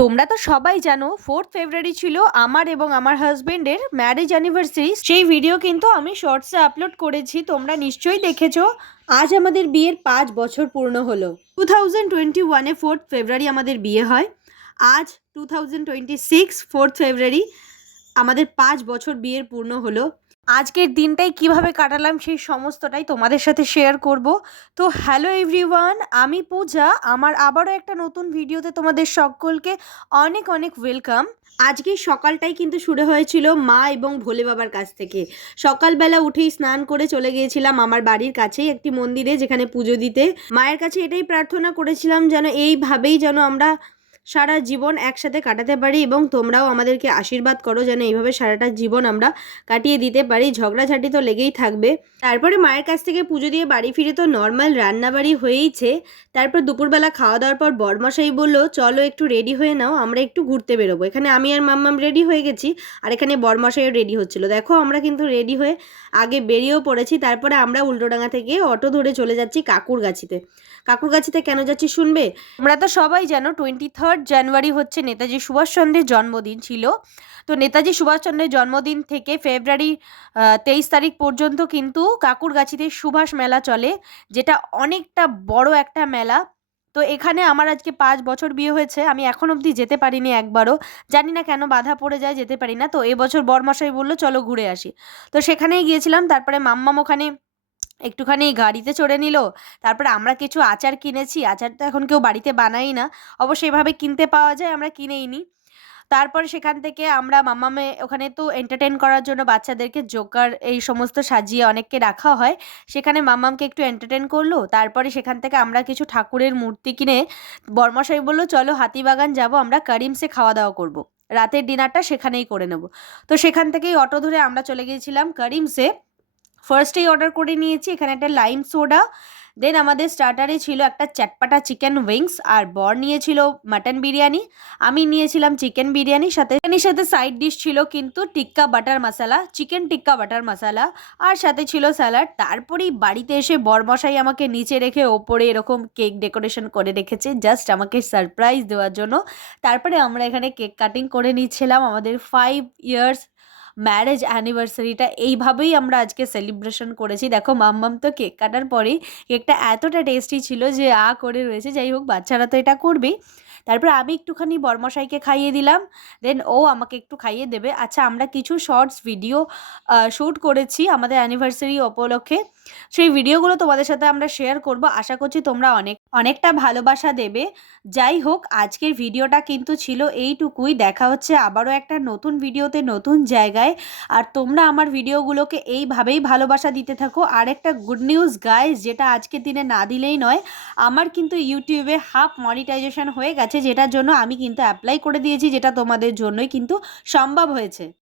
তোমরা তো সবাই জানো 4th ফেব্রুয়ারি ছিল আমার এবং আমার হাজবেন্ডের ম্যারেজ অ্যানিভার্সারি। সেই ভিডিও কিন্তু আমি শর্টসে আপলোড করেছি, তোমরা নিশ্চয়ই দেখেছো। আজ আমাদের বিয়ের 5 বছর পূর্ণ হলো। 2021-এ 4th ফেব্রুয়ারি আমাদের বিয়ে হয়। আজ 2026 4th ফেব্রুয়ারি আমাদের 5 বছর বিয়ের পূর্ণ হলো। আজকের দিনটাই কিভাবে কাটালাম সেই সমস্তটাই তোমাদের সাথে শেয়ার করব। তো হ্যালো এভরিওয়ান, আমি পূজা। আমার আবারও একটা নতুন ভিডিওতে তোমাদের সকলকে অনেক অনেক ওয়েলকাম। আজকের সকালটাই কিন্তু শুরু হয়েছিল মা এবং ভোলে বাবার কাছ থেকে। সকালবেলা উঠেই স্নান করে চলে গিয়েছিলাম আমার বাড়ির কাছেই একটি মন্দিরে, যেখানে পুজো দিতে। মায়ের কাছে এটাই প্রার্থনা করেছিলাম যেন এইভাবেই যেন আমরা সারা জীবন একসাথে কাটাতে পারি, এবং তোমরাও আমাদেরকে আশীর্বাদ করো যেন এইভাবে সারাটা জীবন আমরা কাটিয়ে দিতে পারি। ঝগড়াঝাটি তো লেগেই থাকবে। তারপরে মায়ের কাছ থেকে পুজো দিয়ে বাড়ি ফিরে তো নর্মাল রান্নাবাড়ি হয়েইছে। তারপর দুপুরবেলা খাওয়া দাওয়ার পর বরমশাই বললো চলো একটু রেডি হয়ে নাও, আমরা একটু ঘুরতে বেরোবো। এখানে আমি আর মাম্মাম রেডি হয়ে গেছি, আর এখানে বরমশাইও রেডি হচ্ছিল। দেখো আমরা কিন্তু রেডি হয়ে আগে বেরিয়েও পড়েছি। তারপরে আমরা উল্টোডাঙ্গা থেকে অটো ধরে চলে যাচ্ছি কাকুরগাছিতে। কাকুরগাছিতে কেন যাচ্ছি শুনবে? আমরা তো সবাই জানো 23rd জানুয়ারি হচ্ছে নেতাজি সুভাষচন্দ্রের জন্মদিন ছিল। তো নেতাজি সুভাষচন্দ্রের জন্মদিন থেকে ফেব্রুয়ারি 23 তারিখ পর্যন্ত কিন্তু কাকুরগাছিতে সুভাষ মেলা চলে, যেটা অনেকটা বড় একটা মেলা। তো এখানে আমার আজকে 5 বছর বিয়ে হয়েছে, আমি এখন অবধি যেতে পারিনি একবারও। জানি না কেন বাধা পড়ে যায়, যেতে পারি না। তো এবছর বরমশাই বললো চলো ঘুরে আসি। তো সেখানেই গিয়েছিলাম। তারপরে মাম্মাম ওখানে একটুখানি গাড়িতে চড়ে নিল। তারপরে আমরা কিছু আচার কিনেছি। আচার তো এখন কেউ বাড়িতে বানাই না, অবশ্য এভাবে কিনতে পাওয়া যায়, আমরা কিনেই নিই। তারপরে সেখান থেকে আমরা মামামে ওখানে তো এন্টারটেন করার জন্য বাচ্চাদেরকে জোকার এই সমস্ত সাজিয়ে অনেককে রাখা হয়, সেখানে মামামকে একটু এন্টারটেন করলো। তারপরে সেখান থেকে আমরা কিছু ঠাকুরের মূর্তি কিনে বর্মশাই বললো চলো হাতিবাগান যাব, আমরা করিমসে খাওয়া দাওয়া করব, রাতের ডিনারটা সেখানেই করে নেব। তো সেখান থেকেই অটো ধরে আমরা চলে গিয়েছিলাম করিমসে। ফার্স্টেই অর্ডার করে নিয়েছি এখানে একটা লাইম সোডা, দেন আমাদের স্টার্টারে ছিল একটা চটপাটা চিকেন উইংস, আর বর নিয়েছিল মাটন বিরিয়ানি, আমি নিয়েছিলাম চিকেন বিরিয়ানি। সাথে সাইড ডিশ ছিল কিন্তু টিক্কা বাটার মশলা, চিকেন টিক্কা বাটার মশলা, আর সাথে ছিল স্যালাড। তারপরেই বাড়িতে এসে বরমশাই আমাকে নিচে রেখে ওপরে এরকম কেক ডেকোরেশন করে রেখেছে জাস্ট আমাকে সারপ্রাইজ দেওয়ার জন্য। তারপরে আমরা এখানে কেক কাটিং করে নিচ্ছিলাম। আমাদের 5 ইয়ার্স ম্যারেজ অ্যানিভার্সারিটা এইভাবেই আমরা আজকে সেলিব্রেশন করেছি। দেখো মাম্মাম তো কেক কাটার পরেই কেকটা এতটা টেস্টি ছিল যে করে রয়েছে। যাই হোক, বাচ্চারা তো এটা করবেই। তারপর আমি একটুখানি বরমশাইকে খাইয়ে দিলাম, দেন ও আমাকে একটু খাইয়ে দেবে। আচ্ছা, আমরা কিছু শর্টস ভিডিও শ্যুট করেছি আমাদের অ্যানিভার্সারি উপলক্ষে, সেই ভিডিওগুলো তোমাদের সাথে আমরা শেয়ার করব। আশা করছি তোমরা অনেকটা ভালোবাসা দেবে। যাই হোক, আজকের ভিডিওটা কিন্তু ছিল এইটুকুই। দেখা হচ্ছে আবারও একটা নতুন ভিডিওতে নতুন জায়গায়। আর তোমরা আমার ভিডিওগুলোকে এইভাবেই ভালোবাসা দিতে থাকো। আর একটা গুড নিউজ গাইস, যেটা আজকের দিনে না দিলেই নয়, আমার কিন্তু ইউটিউবে হাফ মনিটাইজেশন হয়ে গেছে, যেটার জন্য আমি কিন্তু অ্যাপ্লাই করে দিয়েছি, যেটা তোমাদের জন্যই কিন্তু সম্ভব হয়েছে।